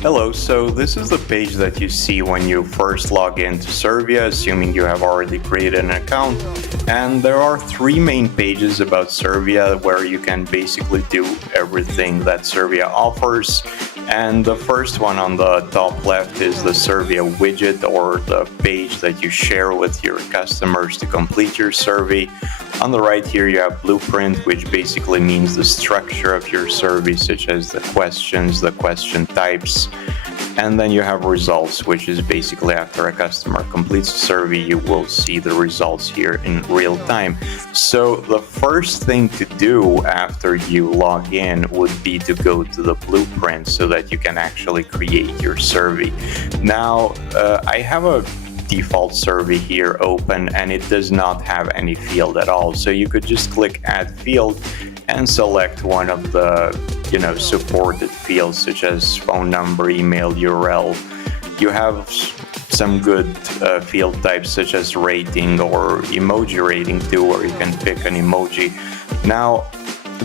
Hello, so this is the page that you see when you first log into Survia, assuming you have already created an account. And there are three main pages about Survia where you can basically do everything that Survia offers. And the first one on the top left is the Survia widget, or the page that you share with your customers to complete your survey. On the right here, you have blueprint, which basically means the structure of your survey, such as the questions, the question types. And then you have results, which is basically after a customer completes the survey, you will see the results here in real time. So the first thing to do after you log in would be to go to the blueprint so that you can actually create your survey. Now, I have a default survey here open, and it does not have any field at all. So you could just click add field and select one of the supported fields, such as phone number, email, URL. You have some good field types such as rating or emoji rating too, where you can pick an emoji. Now,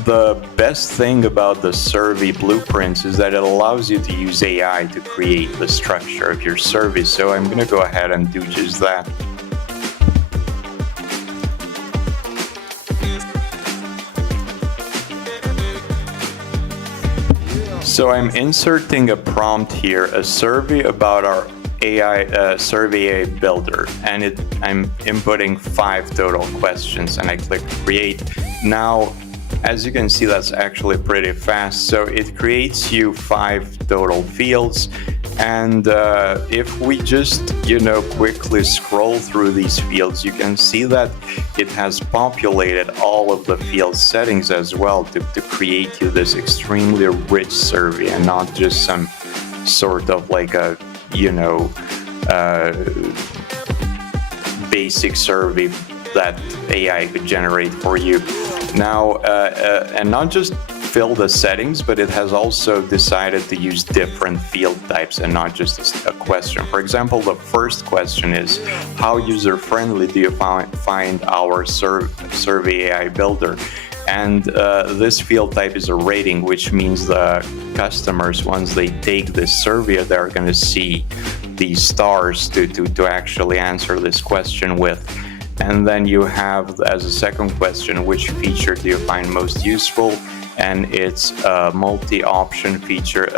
the best thing about the survey blueprints is that it allows you to use AI to create the structure of your survey. So I'm going to go ahead and do just that. So I'm inserting a prompt here, a survey about our AI survey builder, and I'm inputting 5 total questions, and I click create. Now, as you can see, that's actually pretty fast. So it creates you 5 total fields. And if we just, quickly scroll through these fields, you can see that it has populated all of the field settings as well to create you this extremely rich survey, and not just some sort of like a, basic survey that AI could generate for you. Now, and not just fill the settings, but it has also decided to use different field types and not just a question. For example, the first question is, how user-friendly do you find our survey AI builder? And this field type is a rating, which means the customers, once they take this survey, they're going to see these stars to actually answer this question with. And then you have, as a second question, which feature do you find most useful? And it's a multi-option feature,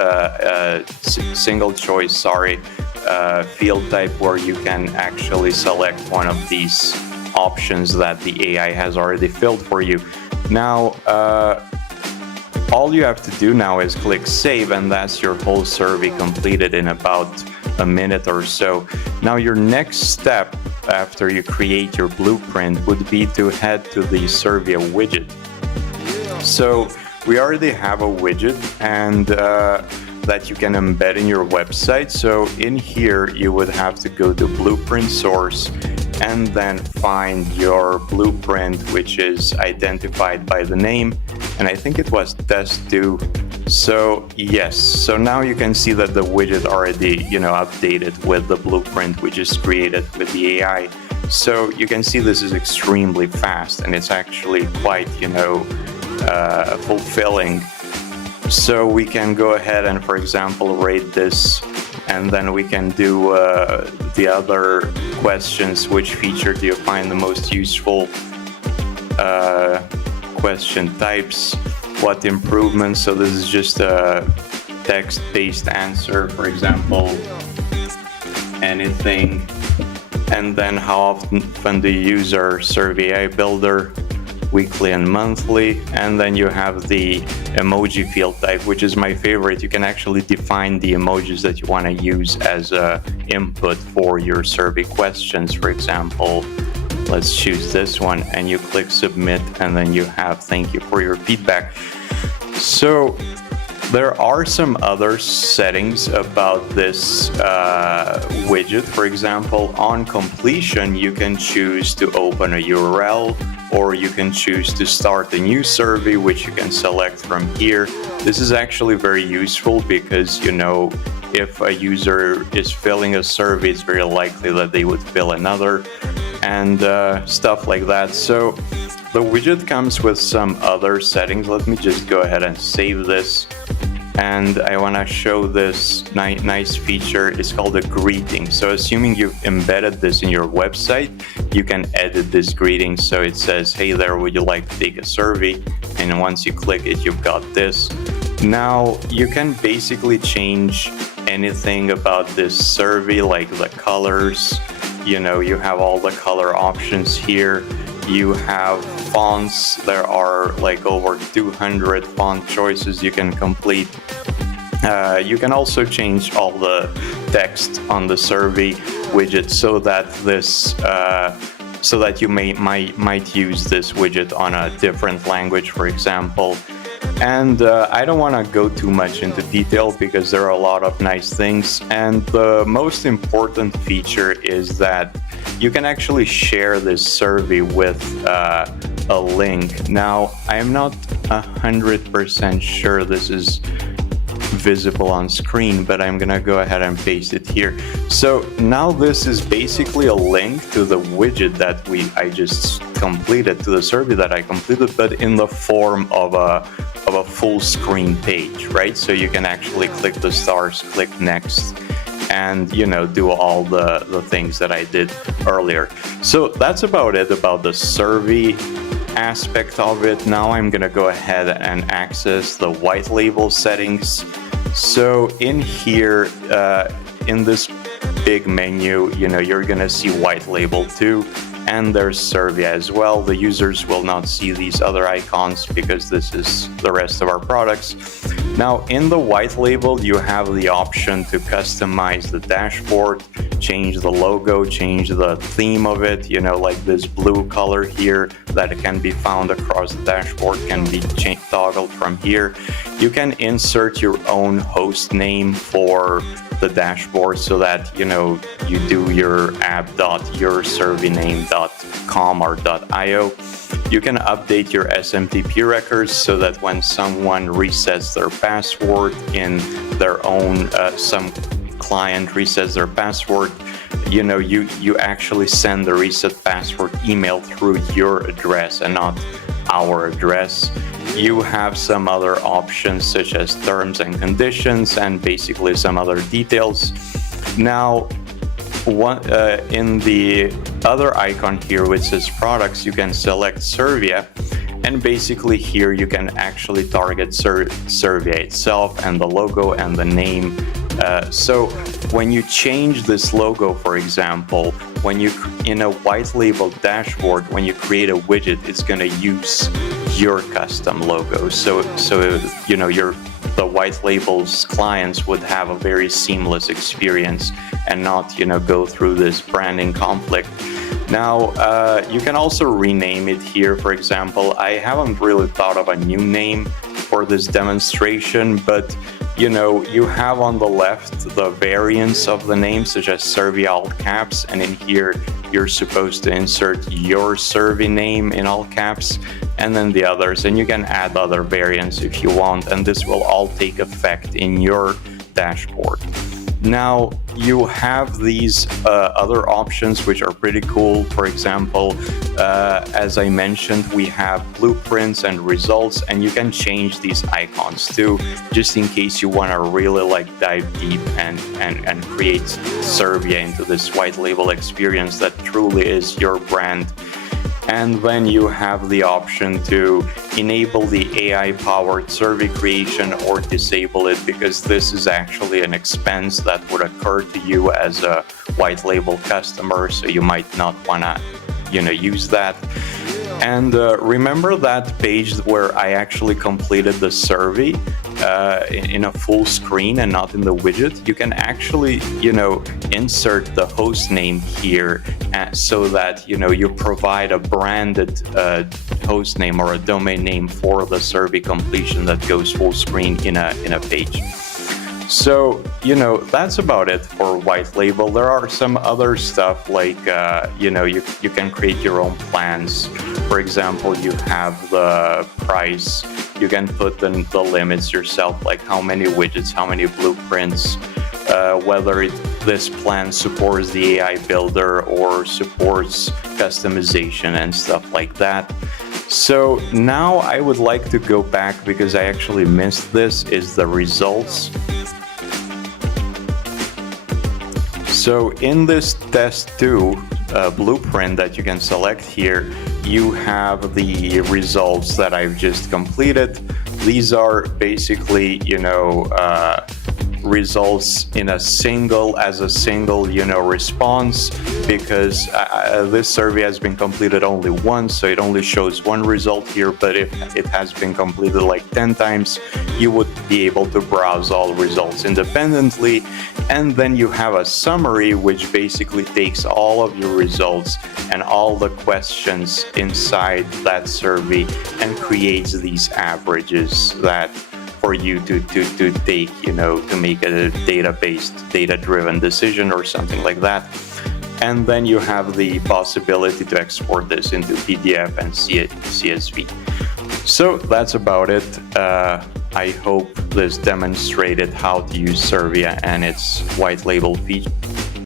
single choice, field type, where you can actually select one of these options that the AI has already filled for you. Now, all you have to do now is click save, and that's your whole survey completed in about a minute or so. Now, your next step after you create your blueprint would be to head to the Survia widget. So we already have a widget, and that you can embed in your website. So in here, you would have to go to blueprint source and then find your blueprint, which is identified by the name. And I think it was test 2. So yes, so now you can see that the widget already, updated with the blueprint we just created with the AI. So you can see this is extremely fast, and it's actually quite, fulfilling. So we can go ahead and, for example, rate this, and then we can do the other questions. Which feature do you find the most useful? Question types, what improvements? So this is just a text-based answer, for example, anything. And then how often do you use our Survey AI builder? Weekly and monthly. And then you have the emoji field type, which is my favorite. You can actually define the emojis that you want to use as input for your survey questions. For example, let's choose this one, and you click submit, and then you have thank you for your feedback. So there are some other settings about this widget. For example, on completion, you can choose to open a URL, or you can choose to start a new survey, which you can select from here. This is actually very useful because, if a user is filling a survey, it's very likely that they would fill another, and stuff like that. So the widget comes with some other settings. Let me just go ahead and save this. and I want to show this nice feature. It's called a greeting. So assuming you've embedded this in your website, you can edit this greeting. So it says, hey there, would you like to take a survey? And once you click it, you've got this. Now you can basically change anything about this survey, like the colors. You have all the color options here. You have fonts. There are like over 200 font choices you can complete. You can also change all the text on the survey widget so that you might use this widget on a different language, for example. And I don't want to go too much into detail because there are a lot of nice things. And the most important feature is that you can actually share this survey with a link. Now, I am not 100% sure this is visible on screen, but I'm gonna go ahead and paste it here. So now this is basically a link to the widget that I just completed, to the survey that I completed, but in the form of a full screen page, right? So you can actually click the stars, click next, and do all the things that I did earlier. So that's about it about the survey aspect of it. Now I'm gonna go ahead and access the white label settings. So in here, in this big menu, you're gonna see white label too, and there's Survia as well. The users will not see these other icons because this is the rest of our products. Now in the white label, you have the option to customize the dashboard, change the logo, change the theme of it, like this blue color here that can be found across the dashboard can be toggled from here. You can insert your own host name for the dashboard so that you do your app.yoursurveyname.com or .io. You can update your SMTP records so that when someone resets their password in their own some client resets their password, you actually send the reset password email through your address and not our address. You have some other options such as terms and conditions and basically some other details. Now, in the other icon here which says products, you can select Survia, and basically here you can actually target Survia itself and the logo and the name. So when you change this logo, for example, in a white label dashboard, when you create a widget, it's going to use your custom logo. So the white labels clients would have a very seamless experience and not go through this branding conflict. Now you can also rename it here. For example, I haven't really thought of a new name for this demonstration, but you have on the left the variants of the name, such as Survia all caps, and in here you're supposed to insert your survey name in all caps, and then the others, and you can add other variants if you want, and this will all take effect in your dashboard. Now you have these other options which are pretty cool. For example, as I mentioned, we have blueprints and results, and you can change these icons too, just in case you want to really dive deep and create Survia into this white label experience that truly is your brand. And then you have the option to enable the AI-powered survey creation or disable it, because this is actually an expense that would occur to you as a white label customer, so you might not want to use that. And remember that page where I actually completed the survey in a full screen and not in the widget? You can actually insert the host name here so that you provide a branded host name or a domain name for the survey completion that goes full screen in a page. So, that's about it for white label. There are some other stuff like, you can create your own plans. For example, you have the price. You can put the limits yourself, like how many widgets, how many blueprints, whether this plan supports the AI builder or supports customization and stuff like that. So now I would like to go back because I actually missed this, is the results. So in this test 2 blueprint that you can select here, you have the results that I've just completed. These are basically, results in a single response, because this survey has been completed only once, so it only shows one result here. But if it has been completed like 10 times, you would be able to browse all results independently. And then you have a summary, which basically takes all of your results and all the questions inside that survey and creates these averages that for you to take, to make a data-driven decision or something like that. And then you have the possibility to export this into PDF and CSV. So that's about it. I hope this demonstrated how to use Survia and its white label feature.